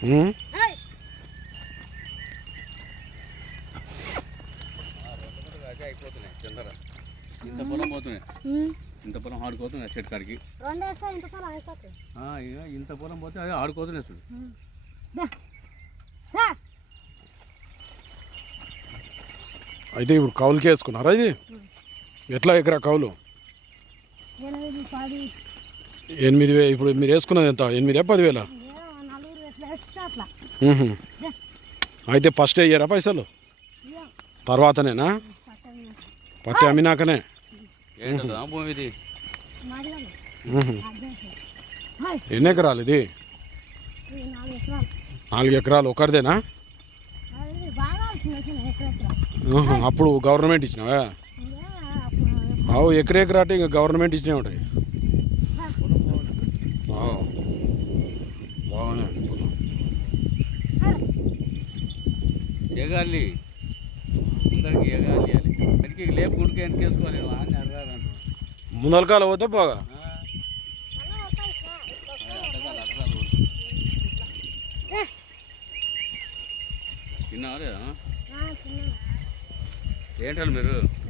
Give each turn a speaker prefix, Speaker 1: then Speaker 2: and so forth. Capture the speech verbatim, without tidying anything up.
Speaker 1: ఇంత పొలం పోతున్నాయి, ఇంత పొలం ఆడుకోతున్నాయి చెట్టు కాడికి. ఇంత పొలం పోతే అదే ఆడుకోతున్నాయి చూడు.
Speaker 2: అయితే ఇప్పుడు కౌలుకి వేసుకున్నారా? ఇది ఎట్లా ఎకరా కౌలు? ఎనిమిది వేలు. ఇప్పుడు మీరు వేసుకున్నది ఎంత? ఎనిమిదే పదివేల? అయితే ఫస్ట్ వేయరా పైసలు? తర్వాతనేనా? పత్తి అమ్మినాకనే?
Speaker 1: భూమి ఇది
Speaker 2: ఎన్ని ఎకరాలు ఇది? నాలుగు ఎకరాలు ఒకరిదేనా? అప్పుడు గవర్నమెంట్ ఇచ్చినావా? అవు ఎకర ఎకరా అంటే ఇంకా గవర్నమెంట్ ఇచ్చినవి ఉంటాయి. బాగున్నాయి.
Speaker 1: ఎగాలి అందరికి ఎగాలి అడిగి లేపు గుడికి వెనకేసుకోవాలి. ఆన్ని అడగాలంట
Speaker 2: ముందలకాల పోతే బాగా
Speaker 1: తిన్నారా? ఏంటారు మీరు?